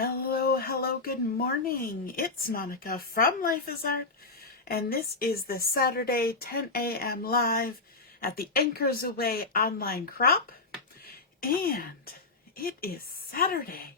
Hello, good morning. It's Monica from Life is Art, and this is the Saturday 10 a.m. live at the Anchors Away online crop. And it is Saturday.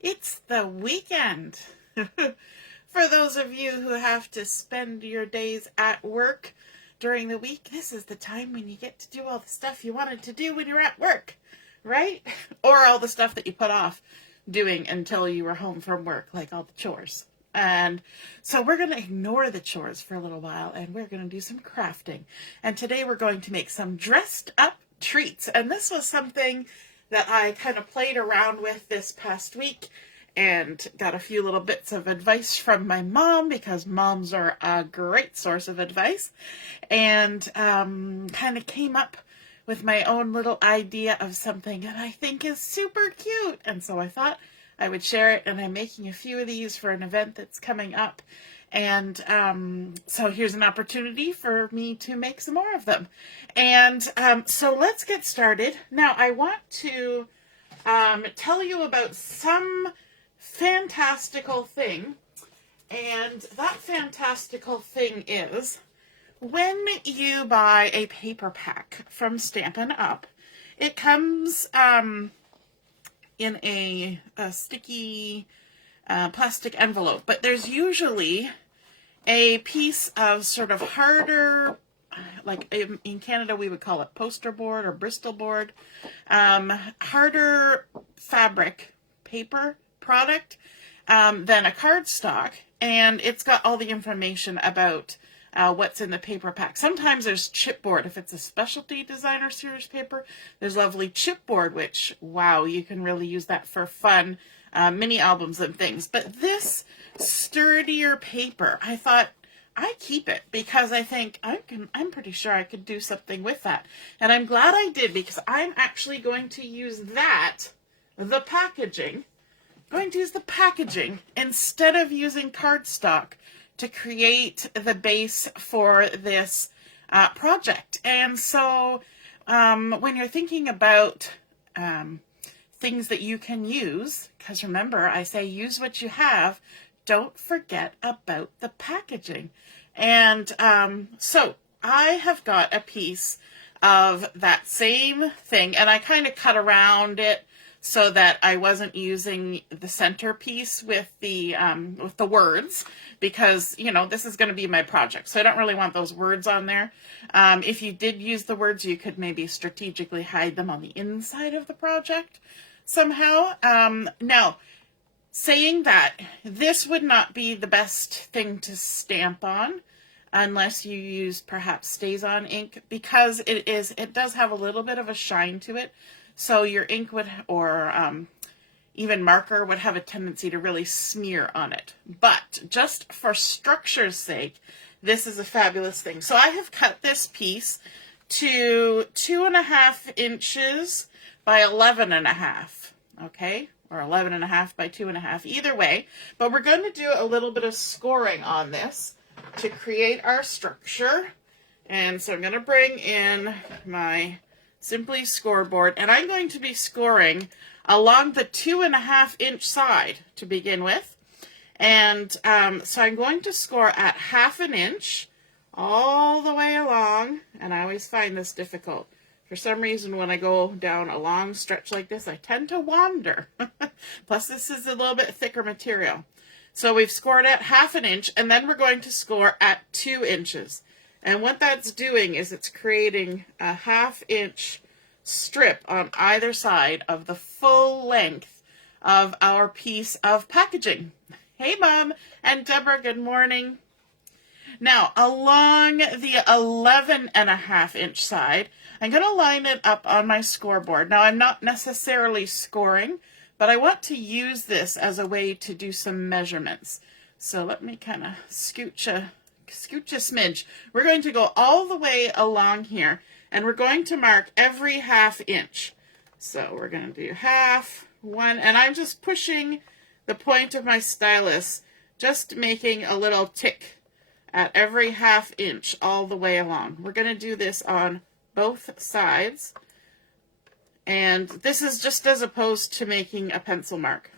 It's the weekend. For those of you who have to spend your days at work during the week, this is the time when you get to do all the stuff you wanted to do when you're at work, right? Or all the stuff that you put off doing until you were home from work, like all the chores. And so we're going to ignore the chores for a little while, and we're going to do some crafting. And today we're going to make some dressed up treats. And this was something that I kind of played around with this past week and got a few little bits of advice from my mom, because moms are a great source of advice, and kind of came up with my own little idea of something that I think is super cute. And so I thought I would share it, and I'm making a few of these for an event that's coming up. And so here's an opportunity for me to make some more of them. And so let's get started. Now I want to tell you about some fantastical thing. And that fantastical thing is, when you buy a paper pack from Stampin'Up, it comes in a sticky plastic envelope, but there's usually a piece of sort of harder, like in Canada we would call it poster board or Bristol board, harder fabric paper product than a cardstock, and it's got all the information about what's in the paper pack. Sometimes there's chipboard. If it's a specialty designer series paper, there's lovely chipboard, which, wow, you can really use that for fun mini albums and things. But this sturdier paper, I thought I keep it because I think I'm pretty sure I could do something with that. And I'm glad I did, because I'm actually going to use the packaging instead of using cardstock to create the base for this project. And so when you're thinking about things that you can use, because remember, I say use what you have, don't forget about the packaging. And so I have got a piece of that same thing, and I kind of cut around it so that I wasn't using the centerpiece with the words, because, you know, this is going to be my project, so I don't really want those words on there. If you did use the words, you could maybe strategically hide them on the inside of the project somehow. Now, saying that, this would not be the best thing to stamp on unless you use perhaps Stays-On ink, because it does have a little bit of a shine to it. So your ink would, or even marker, would have a tendency to really smear on it. But just for structure's sake, this is a fabulous thing. So I have cut this piece to 2.5 inches by 11.5, okay? Or 11.5 by 2.5, either way. But we're going to do a little bit of scoring on this to create our structure. And so I'm going to bring in my Simply scoreboard, and I'm going to be scoring along the 2.5 inch side to begin with. And so I'm going to score at 1/2 inch all the way along, and I always find this difficult. For some reason, when I go down a long stretch like this, I tend to wander. Plus, this is a little bit thicker material. So we've scored at 1/2 inch, and then we're going to score at 2 inches. And what that's doing is it's creating a 1/2 inch strip on either side of the full length of our piece of packaging. Hey, Mom and Deborah, good morning. Now, along the 11.5 inch side, I'm going to line it up on my scoreboard. Now, I'm not necessarily scoring, but I want to use this as a way to do some measurements. So let me kind of scooch a smidge. We're going to go all the way along here, and we're going to mark every 1/2 inch. So we're going to do 1/2, 1, and I'm just pushing the point of my stylus, just making a little tick at every 1/2 inch all the way along. We're going to do this on both sides, and this is just as opposed to making a pencil mark.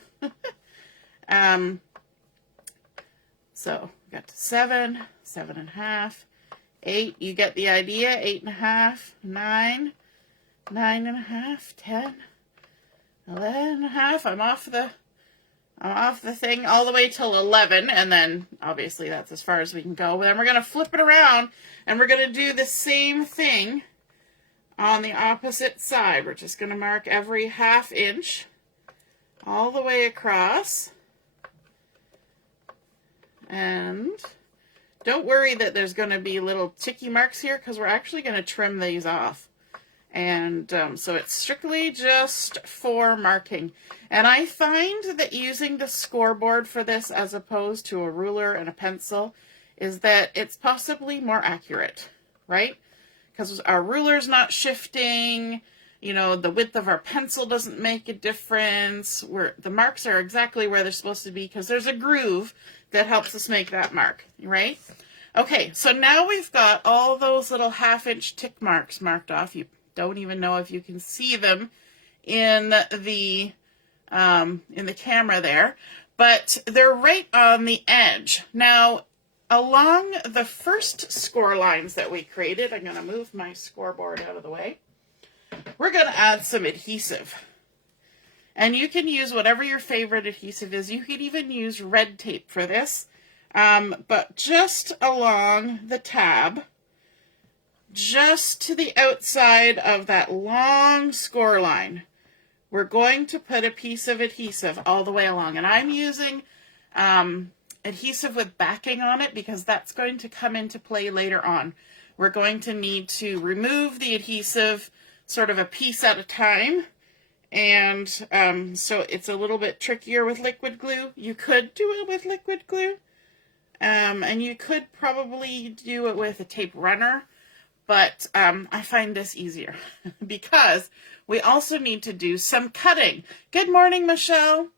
So we got to 7, 7.5, 8. You get the idea. 8.5, 9, 9.5, 10, 11.5. I'm off the thing all the way till 11, and then obviously that's as far as we can go. Then we're going to flip it around, and we're going to do the same thing on the opposite side. We're just going to mark every 1/2 inch all the way across. And don't worry that there's going to be little ticky marks here, because we're actually going to trim these off. And so it's strictly just for marking. And I find that using the scoreboard for this as opposed to a ruler and a pencil is that it's possibly more accurate, right? Because our ruler's not shifting, you know, the width of our pencil doesn't make a difference. The marks are exactly where they're supposed to be because there's a groove that helps us make that mark, right? Okay, so now we've got all those little 1/2 inch tick marks marked off. You don't even know if you can see them in the camera there, but they're right on the edge. Now, along the first score lines that we created, I'm going to move my scoreboard out of the way. We're going to add some adhesive. And you can use whatever your favorite adhesive is. You could even use red tape for this. But just along the tab, just to the outside of that long score line, we're going to put a piece of adhesive all the way along. And I'm using adhesive with backing on it because that's going to come into play later on. We're going to need to remove the adhesive sort of a piece at a time. And so it's a little bit trickier with liquid glue. You could do it with liquid glue. And you could probably do it with a tape runner. But I find this easier because we also need to do some cutting. Good morning, Michelle.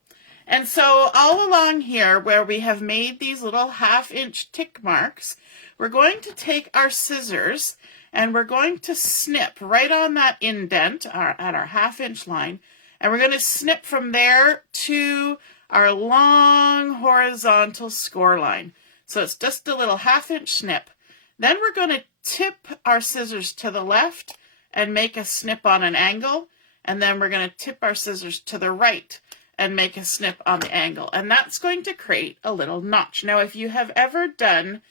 And so all along here where we have made these little 1/2 inch tick marks, we're going to take our scissors and we're going to snip right on that indent at our 1/2 inch line. And we're going to snip from there to our long horizontal score line. So it's just a little 1/2 inch snip. Then we're going to tip our scissors to the left and make a snip on an angle. And then we're going to tip our scissors to the right and make a snip on the angle. And that's going to create a little notch. Now, if you have ever done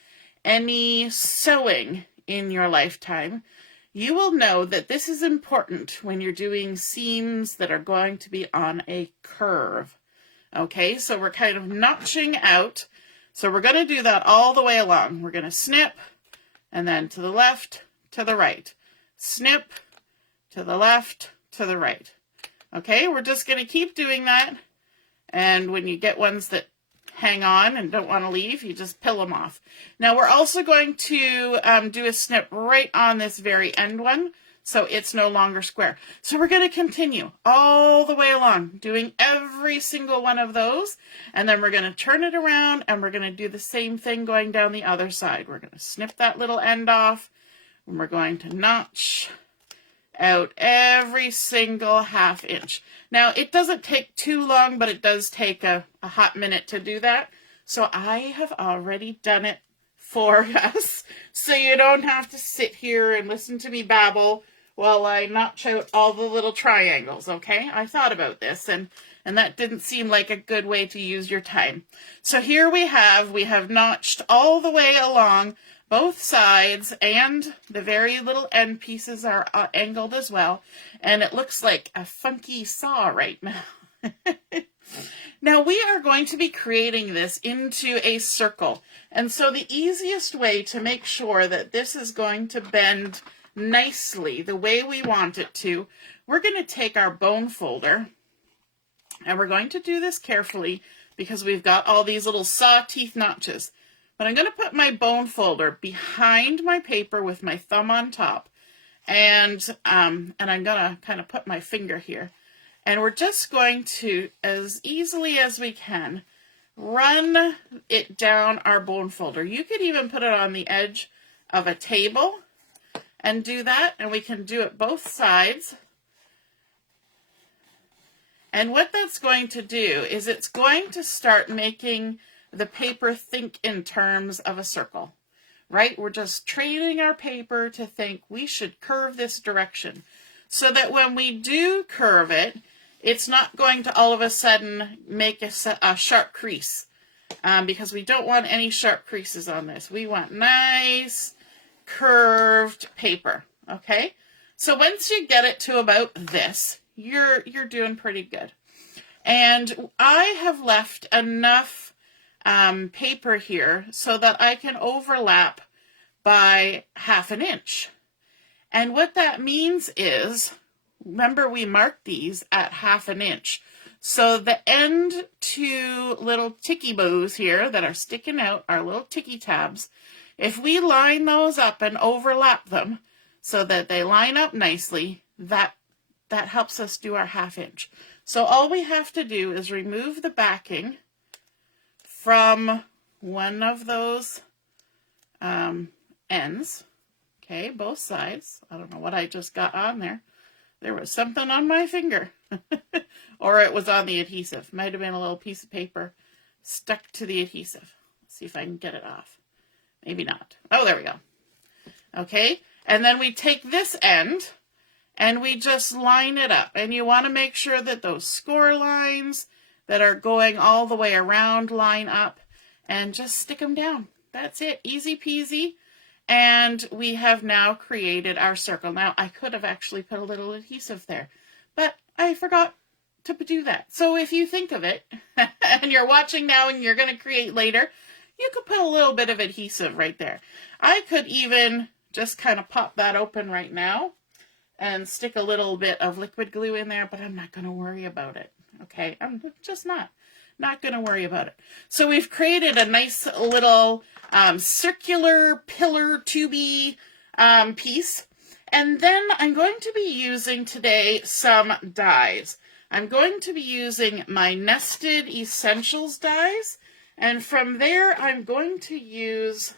any sewing in your lifetime, you will know that this is important when you're doing seams that are going to be on a curve. Okay, so we're kind of notching out. So we're going to do that all the way along. We're going to snip, and then to the left, to the right. Snip, to the left, to the right. Okay, we're just going to keep doing that. And when you get ones that hang on and don't want to leave, you just peel them off. Now we're also going to do a snip right on this very end one, so it's no longer square. So we're going to continue all the way along, doing every single one of those, and then we're going to turn it around and we're going to do the same thing going down the other side. We're going to snip that little end off, and we're going to notch out every single 1/2 inch. Now, it doesn't take too long, but it does take a hot minute to do that. So I have already done it for us, so you don't have to sit here and listen to me babble while I notch out all the little triangles, okay? I thought about this, and that didn't seem like a good way to use your time. So here we have notched all the way along both sides, and the very little end pieces are angled as well, and it looks like a funky saw right now. Now we are going to be creating this into a circle, and so the easiest way to make sure that this is going to bend nicely the way we want it to, we're going to take our bone folder, and we're going to do this carefully because we've got all these little saw teeth notches. But I'm going to put my bone folder behind my paper with my thumb on top, and I'm going to kind of put my finger here. And we're just going to, as easily as we can, run it down our bone folder. You could even put it on the edge of a table and do that, and we can do it both sides. And what that's going to do is it's going to start making the paper think in terms of a circle, right? We're just training our paper to think we should curve this direction so that when we do curve it, it's not going to all of a sudden make a sharp crease because we don't want any sharp creases on this. We want nice curved paper, okay? So once you get it to about this, you're doing pretty good. And I have left enough paper here so that I can overlap by 1/2 inch. And what that means is, remember we marked these at 1/2 inch. So the end two little ticky bows here that are sticking out, our little ticky tabs, if we line those up and overlap them so that they line up nicely, that helps us do our 1/2 inch. So all we have to do is remove the backing from one of those ends, okay, both sides. I don't know what I just got on there. There was something on my finger, or it was on the adhesive. Might have been a little piece of paper stuck to the adhesive. Let's see if I can get it off. Maybe not. Oh, there we go. Okay, and then we take this end and we just line it up. And you want to make sure that those score lines that are going all the way around line up and just stick them down. That's it. Easy peasy. And we have now created our circle. Now, I could have actually put a little adhesive there, but I forgot to do that. So if you think of it, and you're watching now and you're going to create later, you could put a little bit of adhesive right there. I could even just kind of pop that open right now and stick a little bit of liquid glue in there, but I'm not going to worry about it. Okay, I'm just not going to worry about it. So we've created a nice little circular pillar tubey piece. And then I'm going to be using today some dies. I'm going to be using my Nested Essentials dies. And from there, I'm going to use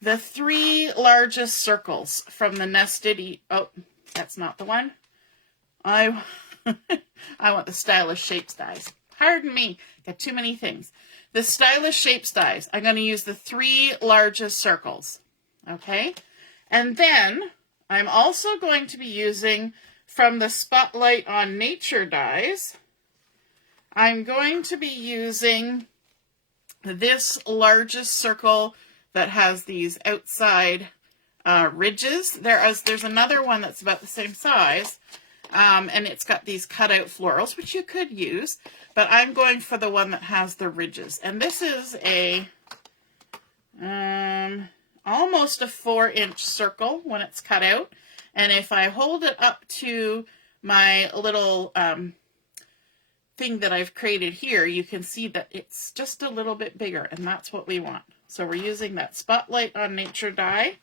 the 3 largest circles from the Nested, oh, that's not the one. I want the Stylish Shapes dies. Pardon me, got too many things. The Stylish Shapes dies, I'm going to use the 3 largest circles, okay? And then I'm also going to be using from the Spotlight on Nature dies, I'm going to be using this largest circle that has these outside ridges. There's another one that's about the same size, and it's got these cutout florals, which you could use, but I'm going for the one that has the ridges. And this is a almost a 4-inch circle when it's cut out. And if I hold it up to my little thing that I've created here, you can see that it's just a little bit bigger, and that's what we want. So we're using that Spotlight on Nature die.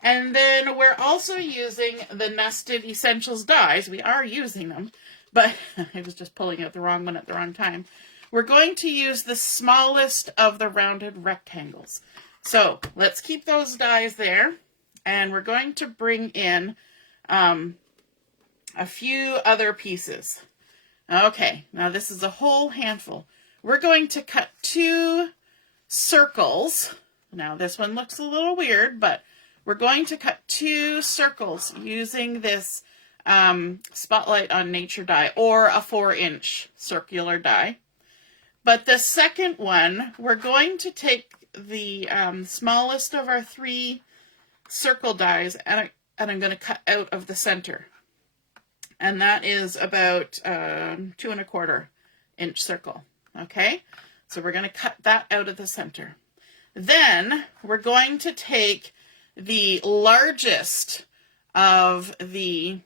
And then we're also using the Nested Essentials dies. We are using them, but I was just pulling out the wrong one at the wrong time. We're going to use the smallest of the rounded rectangles. So let's keep those dies there. And we're going to bring in a few other pieces. Okay, now this is a whole handful. We're going to cut 2 circles. Now this one looks a little weird, but we're going to cut 2 circles using this Spotlight on Nature die, or a 4-inch circular die. But the second one, we're going to take the smallest of our 3 circle dies, and I'm going to cut out of the center. And that is about 2 1/4 inch circle. Okay, so we're going to cut that out of the center. Then we're going to take the largest of the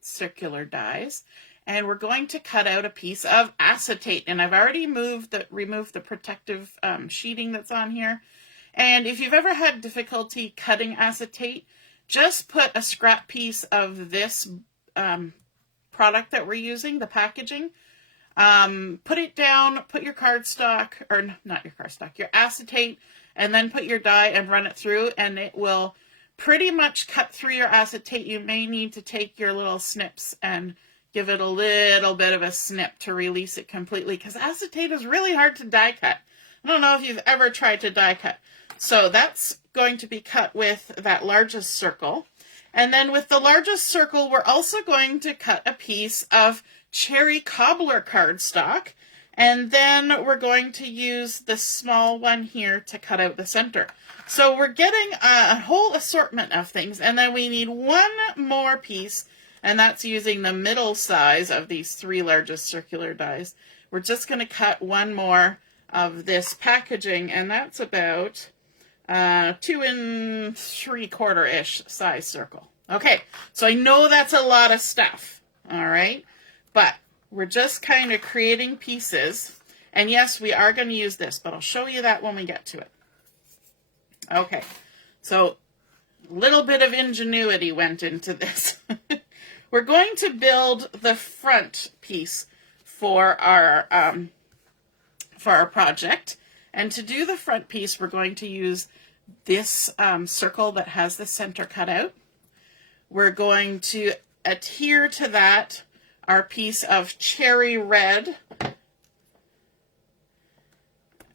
circular dies, and we're going to cut out a piece of acetate. And I've already removed the protective sheeting that's on here. And if you've ever had difficulty cutting acetate, just put a scrap piece of this product that we're using, the packaging, put it down, put your cardstock, or not your cardstock, your acetate, and then put your die and run it through, and it will pretty much cut through your acetate. You may need to take your little snips and give it a little bit of a snip to release it completely, because acetate is really hard to die cut. I don't know if you've ever tried to die cut. So that's going to be cut with that largest circle. And then with the largest circle, we're also going to cut a piece of cherry cobbler cardstock. And then we're going to use the small one here to cut out the center. So we're getting a whole assortment of things. And then we need one more piece, and that's using the middle size of these 3 largest circular dies. We're just going to cut one more of this packaging, and that's about 2 3/4-ish size circle. Okay, so I know that's a lot of stuff, all right? But we're just kind of creating pieces. And yes, we are going to use this, but I'll show you that when we get to it. Okay, so a little bit of ingenuity went into this. We're going to build the front piece for our project. And to do the front piece, we're going to use this circle that has the center cut out. We're going to adhere to that our piece of cherry red.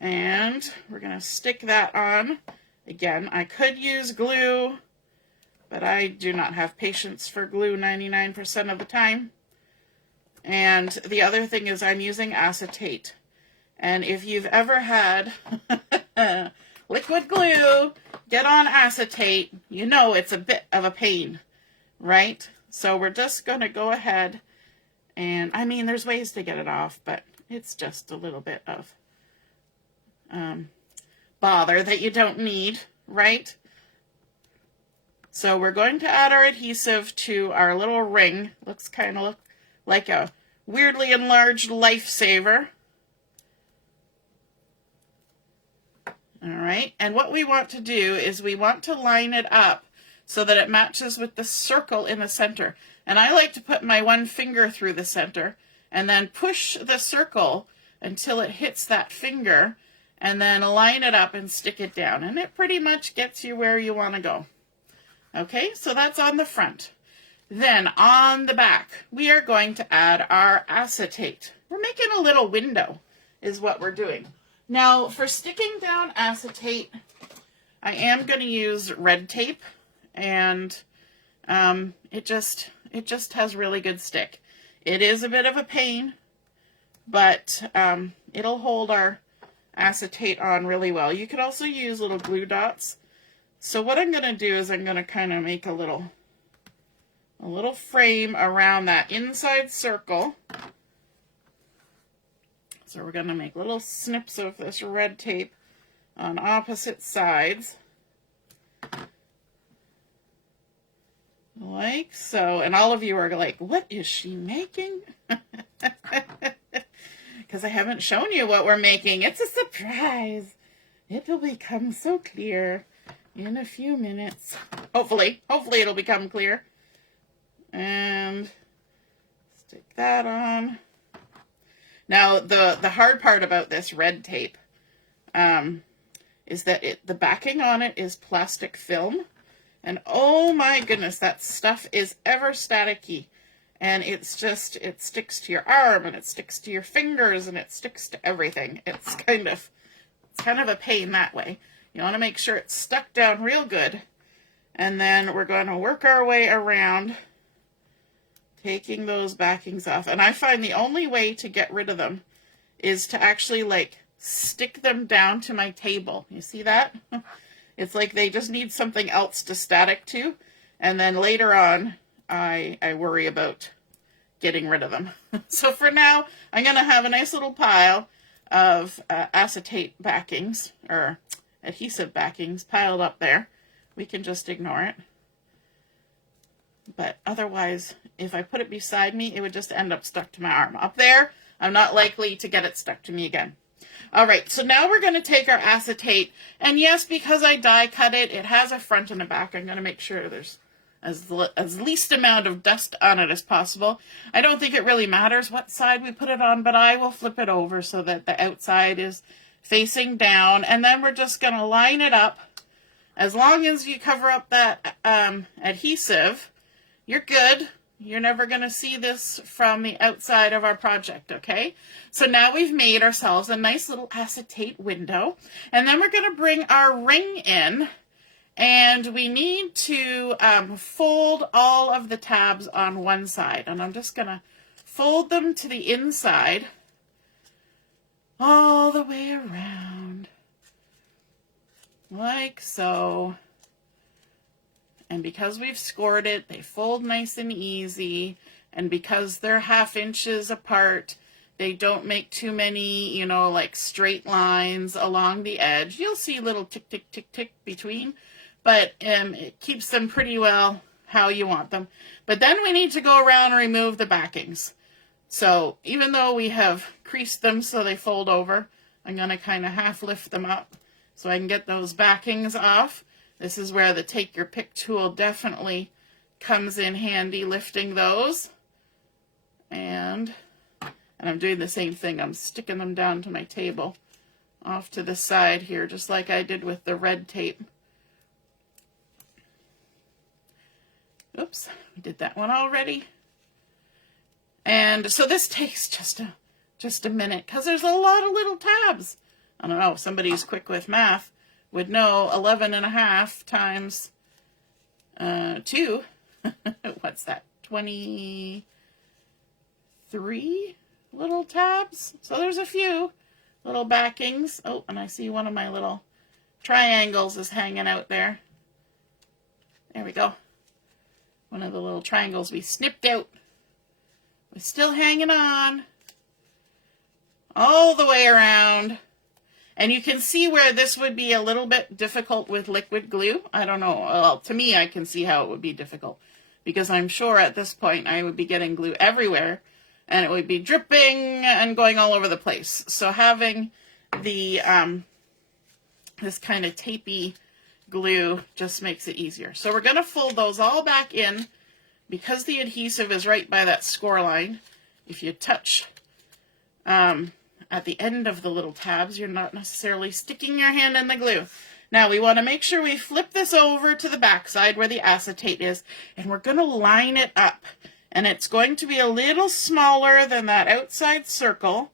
And we're going to stick that on. Again, I could use glue, but I do not have patience for glue 99% of the time. And the other thing is I'm using acetate. And if you've ever had liquid glue get on acetate, you know it's a bit of a pain, right? So we're just going to go ahead and, I mean, there's ways to get it off, but it's just a little bit of bother that you don't need, right? So we're going to add our adhesive to our little ring. Looks kind of like a weirdly enlarged lifesaver. All right, and what we want to do is we want to line it up so that it matches with the circle in the center. And I like to put my one finger through the center and then push the circle until it hits that finger, and then line it up and stick it down. And it pretty much gets you where you want to go. Okay, so that's on the front. Then on the back, we are going to add our acetate. We're making a little window is what we're doing. Now, for sticking down acetate, I am going to use red tape, and it just has really good stick. It is a bit of a pain, but it'll hold our acetate on really well. You could also use little glue dots. So what I'm going to do is I'm going to kind of make a little frame around that inside circle. So we're going to make little snips of this red tape on opposite sides. Like so. And all of you are like, what is she making? Because I haven't shown you what we're making. It's a surprise. It will become so clear in a few minutes. Hopefully it'll become clear. And stick that on. Now, the hard part about this red tape is that the backing on it is plastic film. And oh my goodness, that stuff is ever staticky. And it sticks to your arm, and it sticks to your fingers, and it sticks to everything. It's kind of a pain that way. You want to make sure it's stuck down real good. And then we're going to work our way around, taking those backings off. And I find the only way to get rid of them is to actually like stick them down to my table. You see that? It's like they just need something else to static to. And then later on, I worry about getting rid of them. So for now, I'm going to have a nice little pile of acetate backings, or adhesive backings, piled up there. We can just ignore it. But otherwise, if I put it beside me, it would just end up stuck to my arm. Up there, I'm not likely to get it stuck to me again. All right, so now we're going to take our acetate. And yes, because I die cut it, it has a front and a back. I'm going to make sure there's as least amount of dust on it as possible. I don't think it really matters what side we put it on, but I will flip it over so that the outside is facing down. And then we're just going to line it up. As long as you cover up that adhesive, you're good. You're never going to see this from the outside of our project, okay? So now we've made ourselves a nice little acetate window, and then we're going to bring our ring in, and we need to fold all of the tabs on one side, and I'm just going to fold them to the inside all the way around, like so. And because we've scored it, they fold nice and easy. And because they're 1/2 inches apart, they don't make too many, you know, like straight lines along the edge. You'll see little tick, tick, tick, tick between, but it keeps them pretty well how you want them. But then we need to go around and remove the backings. So even though we have creased them so they fold over, I'm going to kind of half lift them up so I can get those backings off. This is where the take your pick tool definitely comes in handy, lifting those. And I'm doing the same thing. I'm sticking them down to my table off to the side here, just like I did with the red tape. Oops, we did that one already. And so this takes just a minute because there's a lot of little tabs. I don't know, if somebody's quick with math would know 11.5 times 2. What's that? 23 little tabs. So there's a few little backings. Oh, and I see one of my little triangles is hanging out there. There we go. One of the little triangles we snipped out. We're still hanging on all the way around. And you can see where this would be a little bit difficult with liquid glue. I don't know. Well, to me, I can see how it would be difficult because I'm sure at this point I would be getting glue everywhere and it would be dripping and going all over the place. So having the this kind of tapey glue just makes it easier. So we're going to fold those all back in because the adhesive is right by that score line. If you touch at the end of the little tabs, you're not necessarily sticking your hand in the glue. Now we want to make sure we flip this over to the back side where the acetate is, and we're going to line it up. And it's going to be a little smaller than that outside circle.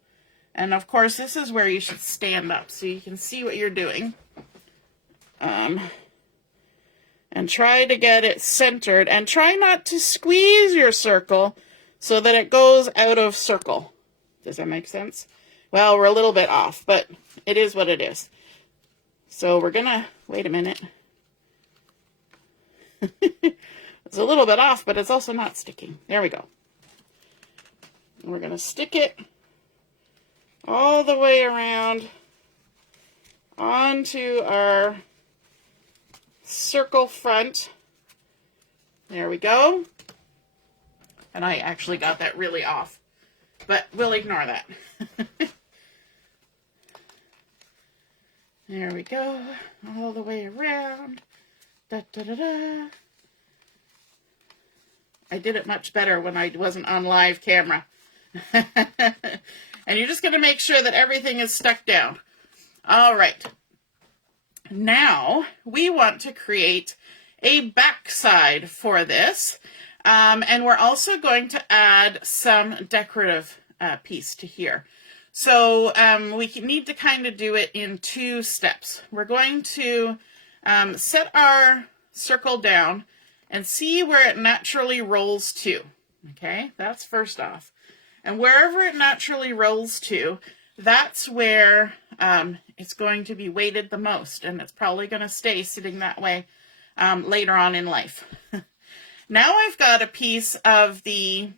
And of course, this is where you should stand up so you can see what you're doing. And try to get it centered, and try not to squeeze your circle so that it goes out of circle. Does that make sense? Well, we're a little bit off, but it is what it is. So we're gonna, wait a minute. It's a little bit off, but it's also not sticking. There we go. And we're gonna stick it all the way around onto our circle front. There we go. And I actually got that really off, but we'll ignore that. There we go, all the way around. Da, da, da, da. I did it much better when I wasn't on live camera. And you're just going to make sure that everything is stuck down. All right. Now we want to create a backside for this. And we're also going to add some decorative piece to here. So we need to kind of do it in 2 steps. We're going to set our circle down and see where it naturally rolls to. Okay, that's first off. And wherever it naturally rolls to, that's where it's going to be weighted the most. And it's probably going to stay sitting that way later on in life. Now I've got a piece of the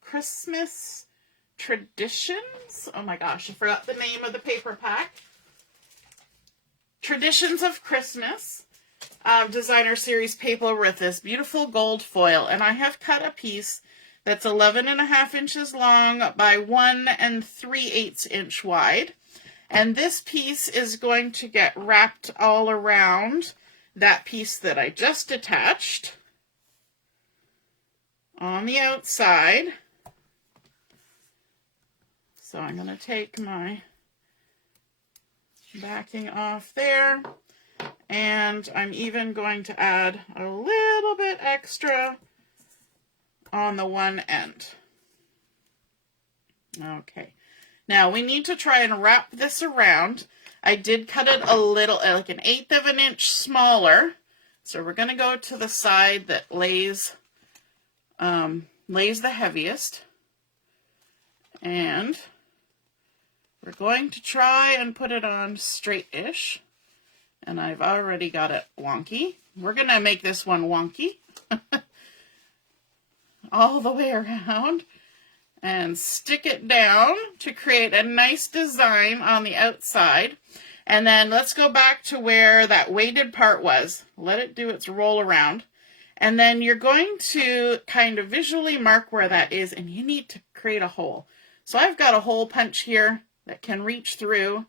Christmas Traditions. Oh my gosh, I forgot the name of the paper pack. Traditions of Christmas designer series paper with this beautiful gold foil. And I have cut a piece that's 11.5 inches long by 1 3/8 inch wide. And this piece is going to get wrapped all around that piece that I just attached on the outside. So I'm going to take my backing off there, and I'm even going to add a little bit extra on the one end. Okay. Now we need to try and wrap this around. I did cut it a little, like 1/8 of an inch smaller. So we're going to go to the side that lays the heaviest. And we're going to try and put it on straight-ish. And I've already got it wonky. We're going to make this one wonky. All the way around. And stick it down to create a nice design on the outside. And then let's go back to where that weighted part was. Let it do its roll around. And then you're going to kind of visually mark where that is, and you need to create a hole. So I've got a hole punch here that can reach through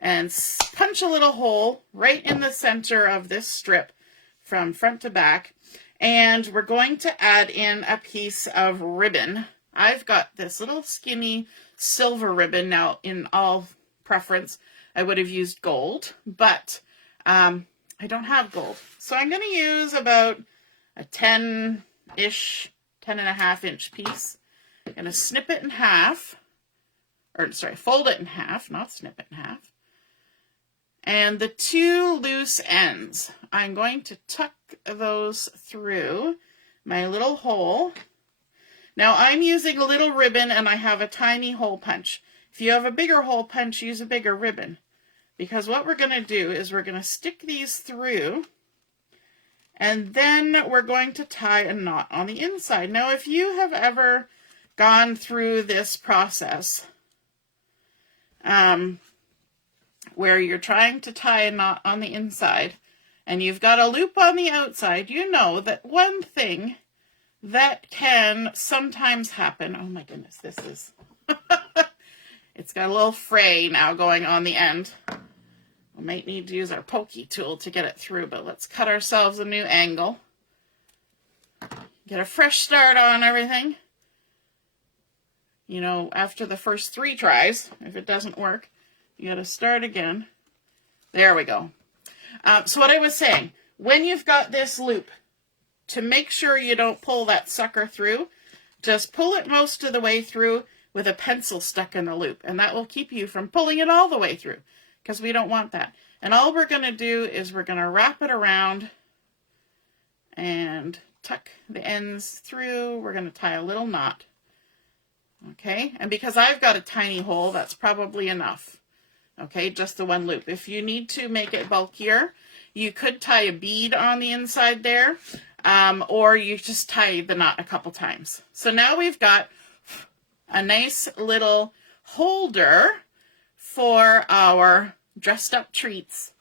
and punch a little hole right in the center of this strip from front to back. And we're going to add in a piece of ribbon. I've got this little skinny silver ribbon. Now, in all preference, I would have used gold, but I don't have gold. So I'm going to use about a 10-ish, 10.5 inch piece. I'm going to snip it in half, or sorry, fold it in half, not snip it in half. And the two loose ends, I'm going to tuck those through my little hole. Now I'm using a little ribbon and I have a tiny hole punch. If you have a bigger hole punch, use a bigger ribbon. Because what we're going to do is we're going to stick these through and then we're going to tie a knot on the inside. Now if you have ever gone through this process where you're trying to tie a knot on the inside and you've got a loop on the outside, you know that one thing that can sometimes happen. Oh my goodness, this is, it's got a little fray now going on the end. We might need to use our pokey tool to get it through, but let's cut ourselves a new angle. Get a fresh start on everything. You know, after the first 3 tries, if it doesn't work, you got to start again. There we go. So what I was saying, when you've got this loop, to make sure you don't pull that sucker through, just pull it most of the way through with a pencil stuck in the loop. And that will keep you from pulling it all the way through, because we don't want that. And all we're going to do is we're going to wrap it around and tuck the ends through. We're going to tie a little knot. Okay, and because I've got a tiny hole, that's probably enough. Okay, just the one loop. If you need to make it bulkier, you could tie a bead on the inside there. Or you just tie the knot a couple times. So now we've got a nice little holder for our dressed up treats.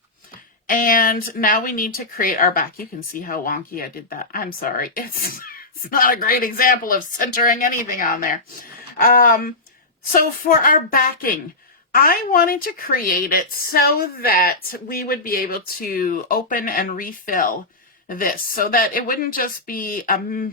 And now we need to create our back. You can see how wonky I did that. I'm sorry. It's not a great example of centering anything on there. So for our backing, I wanted to create it so that we would be able to open and refill this, so that it wouldn't just be,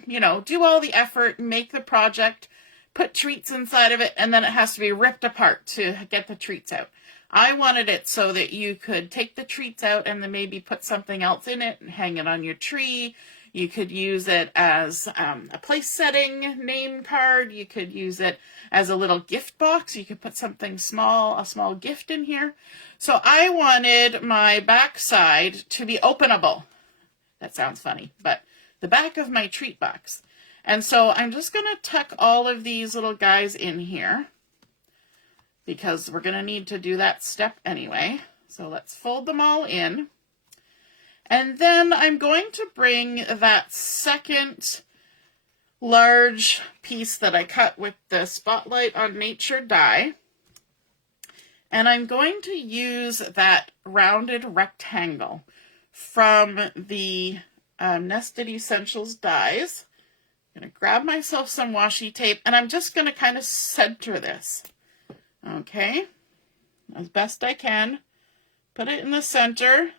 you know, do all the effort, make the project, put treats inside of it, and then it has to be ripped apart to get the treats out. I wanted it so that you could take the treats out and then maybe put something else in it and hang it on your tree. You could use it as a place setting name card. You could use it as a little gift box. You could put something small, a small gift in here. So I wanted my backside to be openable. That sounds funny, but the back of my treat box. And so I'm just going to tuck all of these little guys in here because we're going to need to do that step anyway. So let's fold them all in. And then I'm going to bring that second large piece that I cut with the Spotlight on Nature die. And I'm going to use that rounded rectangle from the Nested Essentials dies. I'm going to grab myself some washi tape and I'm just going to kind of center this. Okay, as best I can. Put it in the center,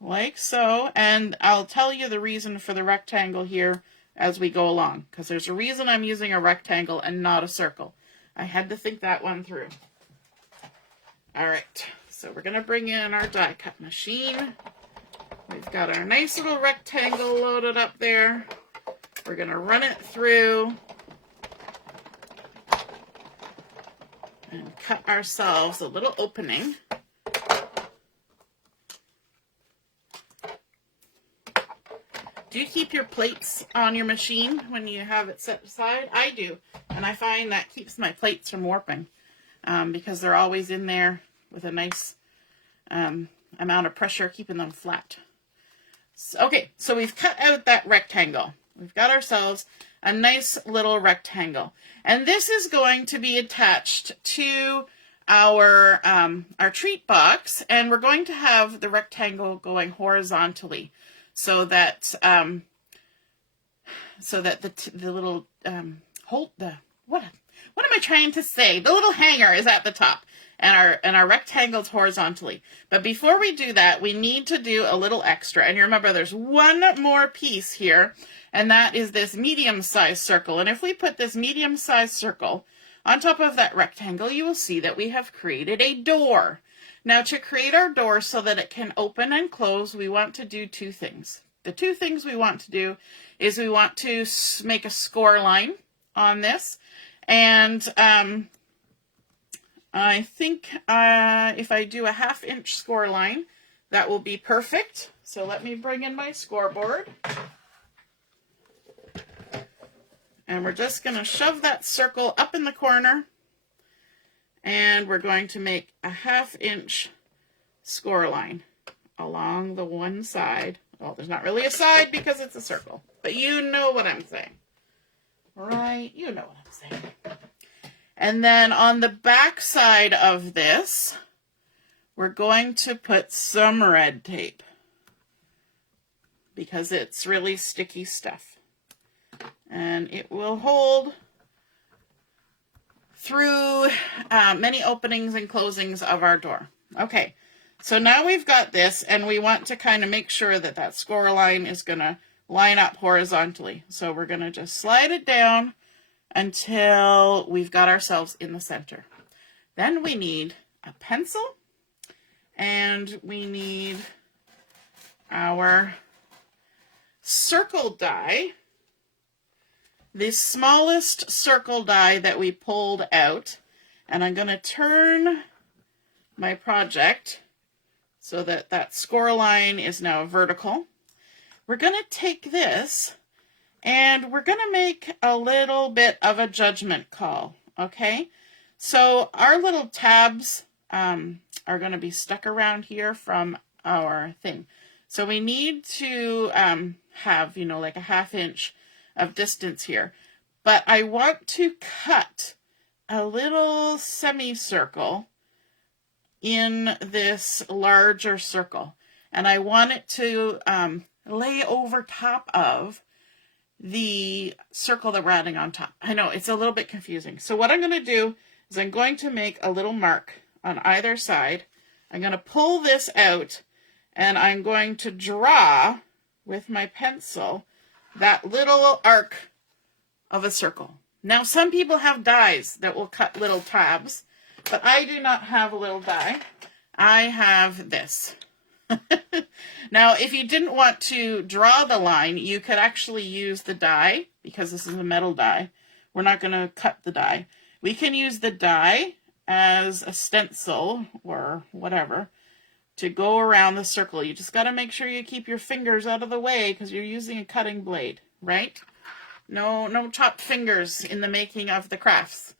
like so. And I'll tell you the reason for the rectangle here as we go along, because there's a reason I'm using a rectangle and not a circle. I had to think that one through. All right. So we're going to bring in our die cut machine. We've got our nice little rectangle loaded up there. We're going to run it through and cut ourselves a little opening. Do you keep your plates on your machine when you have it set aside? I do, and I find that keeps my plates from warping because they're always in there with a nice amount of pressure keeping them flat. So, okay, so we've cut out that rectangle. We've got ourselves a nice little rectangle, and this is going to be attached to our treat box, and we're going to have the rectangle going horizontally. So that the little what am I trying to say? The little hanger is at the top, and our rectangle's horizontally. But before we do that, we need to do a little extra. And you remember, there's one more piece here, and that is this medium-sized circle. And if we put this medium-sized circle on top of that rectangle, you will see that we have created a door. Now, to create our door so that it can open and close, we want to do two things. The two things we want to do is we want to make a score line on this. And I think if I do a 1/2 inch score line, that will be perfect. So let me bring in my scoreboard. And we're just going to shove that circle up in the corner. And we're going to make a 1/2 inch score line along the one side. Well, there's not really a side because it's a circle, but you know what I'm saying. Right? You know what I'm saying. And then on the back side of this, we're going to put some red tape because it's really sticky stuff. And it will hold through many openings and closings of our door. Okay, so now we've got this, and we want to kind of make sure that that score line is going to line up horizontally. So we're going to just slide it down until we've got ourselves in the center. Then we need a pencil, and we need our circle die. The smallest circle die that we pulled out, and I'm going to turn my project so that that score line is now vertical. We're going to take this and we're going to make a little bit of a judgment call, okay? So our little tabs are going to be stuck around here from our thing. So we need to have, like a 1/2 inch of distance here, but I want to cut a little semicircle in this larger circle, and I want it to lay over top of the circle that we're adding on top. I know it's a little bit confusing. So what I'm going to do is I'm going to make a little mark on either side. I'm going to pull this out, and I'm going to draw with my pencil that little arc of a circle. Now, some people have dies that will cut little tabs, but I do not have a little die. I have this. Now, if you didn't want to draw the line, you could actually use the die, because this is a metal die. We're not going to cut the die. We can use the die as a stencil or whatever to go around the circle. You just got to make sure you keep your fingers out of the way because you're using a cutting blade, right? No chopped fingers in the making of the crafts.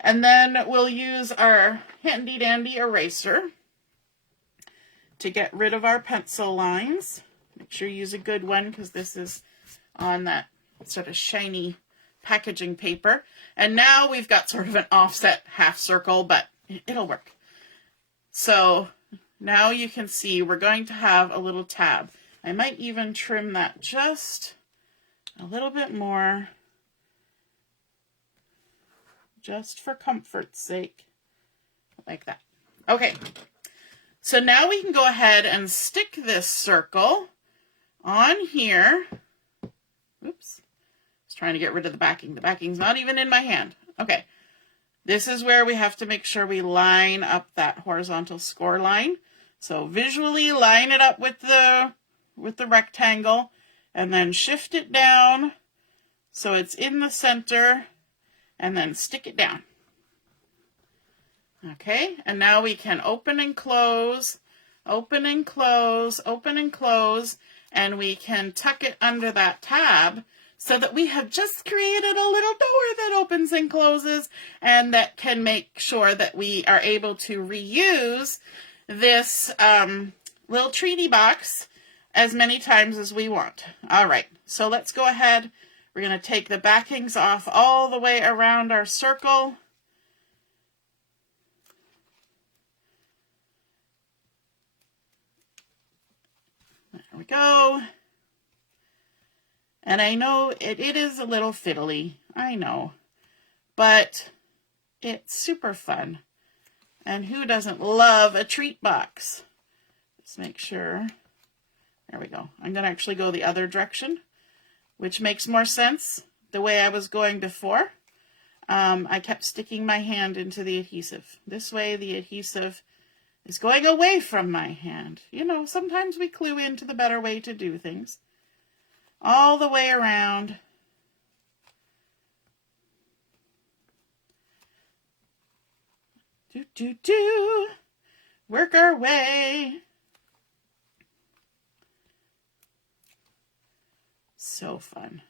And then we'll use our handy dandy eraser to get rid of our pencil lines. Make sure you use a good one because this is on that sort of shiny packaging paper. And now we've got sort of an offset half circle, but it'll work. So now you can see we're going to have a little tab. I might even trim that just a little bit more, just for comfort's sake, like that. Okay, so now we can go ahead and stick this circle on here. Oops, I was trying to get rid of the backing. The backing's not even in my hand. Okay, this is where we have to make sure we line up that horizontal score line. So visually line it up with the rectangle, and then shift it down so it's in the center, and then stick it down. Okay, and now we can open and close, open and close, open and close, and we can tuck it under that tab so that we have just created a little door that opens and closes, and that can make sure that we are able to reuse this little treaty box as many times as we want. All right, so let's go ahead. We're going to take the backings off all the way around our circle. There we go. And I know it is a little fiddly, I know, but it's super fun. And who doesn't love a treat box? Let's make sure. There we go. I'm going to actually go the other direction, which makes more sense the way I was going before. I kept sticking my hand into the adhesive. This way the adhesive is going away from my hand. You know, sometimes we clue into the better way to do things. All the way around. Do, do, do. Work our way. So fun.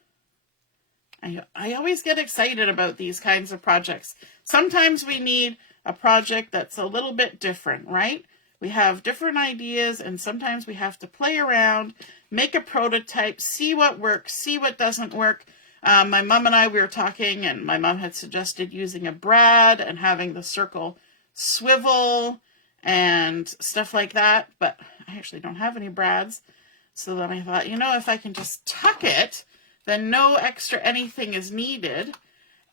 I always get excited about these kinds of projects. Sometimes we need a project that's a little bit different, right? We have different ideas, and sometimes we have to play around, make a prototype, see what works, see what doesn't work. My mom and I, we were talking, and my mom had suggested using a brad and having the circle swivel and stuff like that, but I actually don't have any brads. So then I thought, you know, if I can just tuck it, then no extra anything is needed,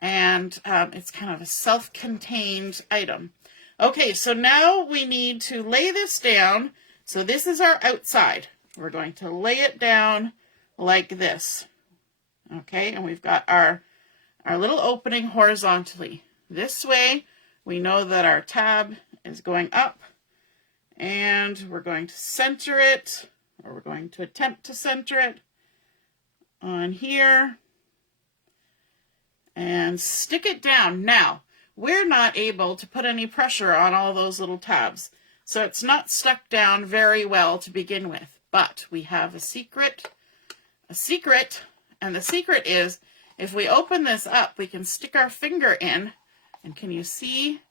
and it's kind of a self-contained item. Okay, so now we need to lay this down. So this is our outside. We're going to lay it down like this. Okay, and we've got our little opening horizontally. This way, we know that our tab is going up, and we're going to center it, or we're going to attempt to center it on here, and stick it down. Now, we're not able to put any pressure on all those little tabs, so it's not stuck down very well to begin with. But we have a secret, and the secret is, if we open this up, we can stick our finger in, and can you see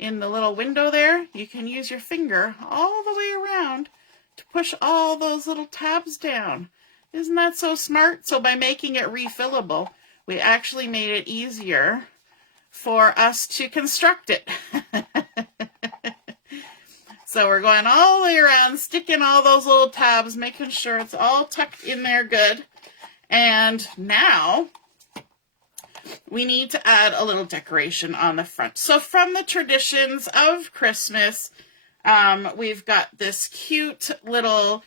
in the little window there? You can use your finger all the way around to push all those little tabs down. Isn't that so smart? So by making it refillable, we actually made it easier for us to construct it. So we're going all the way around, sticking all those little tabs, making sure it's all tucked in there good. And now we need to add a little decoration on the front. So from the traditions of Christmas, we've got this cute little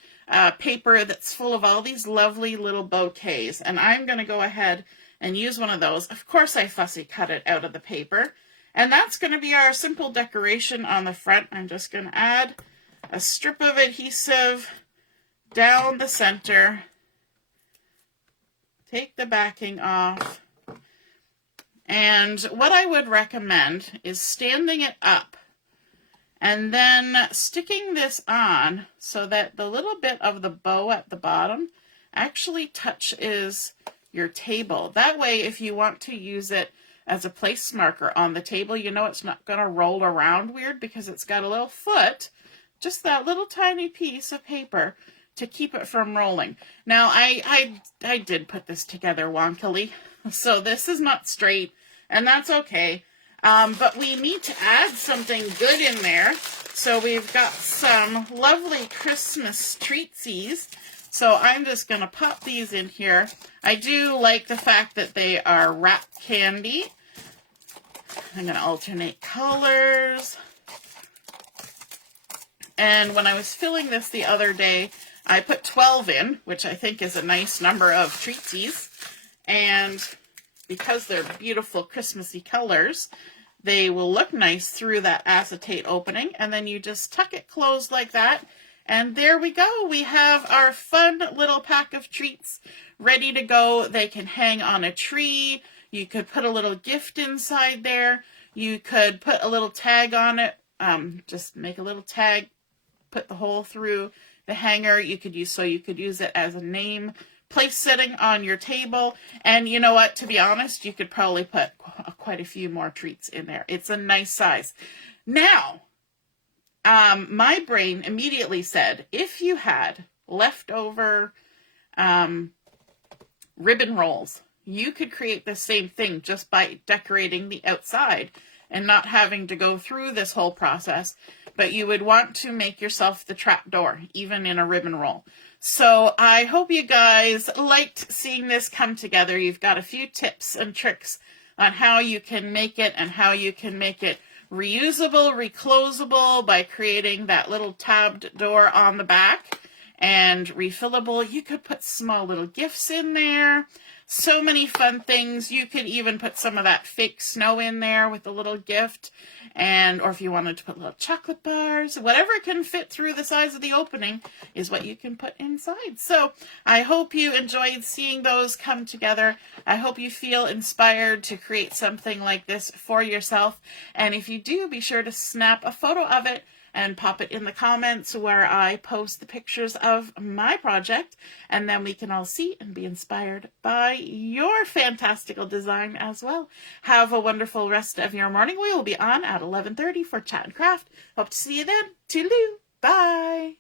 paper that's full of all these lovely little bouquets. And I'm going to go ahead and use one of those. Of course, I fussy cut it out of the paper. And that's going to be our simple decoration on the front. I'm just going to add a strip of adhesive down the center. Take the backing off. And what I would recommend is standing it up and then sticking this on so that the little bit of the bow at the bottom actually touches your table. That way, if you want to use it as a place marker on the table, you know it's not going to roll around weird because it's got a little foot, just that little tiny piece of paper to keep it from rolling. Now, I did put this together wonkily, so this is not straight, and that's okay. But we need to add something good in there. So we've got some lovely Christmas treatsies. So I'm just going to pop these in here. I do like the fact that they are wrapped candy. I'm going to alternate colors. And when I was filling this the other day, I put 12 in, which I think is a nice number of treatsies. And because they're beautiful Christmassy colors, they will look nice through that acetate opening. And then you just tuck it closed like that, And there we go. We have our fun little pack of treats ready to go. They can hang on a tree. You could put a little gift inside there. You could put a little tag on it. Just make a little tag, put the hole through the hanger. You could use it as a name place setting on your table. And you know what? To be honest, you could probably put quite a few more treats in there. It's a nice size. Now, my brain immediately said, if you had leftover ribbon rolls, you could create the same thing just by decorating the outside and not having to go through this whole process, but you would want to make yourself the trap door, even in a ribbon roll. So I hope you guys liked seeing this come together. You've got a few tips and tricks on how you can make it and how you can make it reusable, reclosable by creating that little tabbed door on the back, and refillable. You could put small little gifts in there. So many fun things. You could even put some of that fake snow in there with a little gift. Or if you wanted to put little chocolate bars, whatever can fit through the size of the opening is what you can put inside. So I hope you enjoyed seeing those come together. I hope you feel inspired to create something like this for yourself. And if you do, be sure to snap a photo of it and pop it in the comments where I post the pictures of my project, and then we can all see and be inspired by your fantastical design as well. Have a wonderful rest of your morning. We will be on at 11:30 for Chat and Craft. Hope to see you then. Toodaloo. Bye.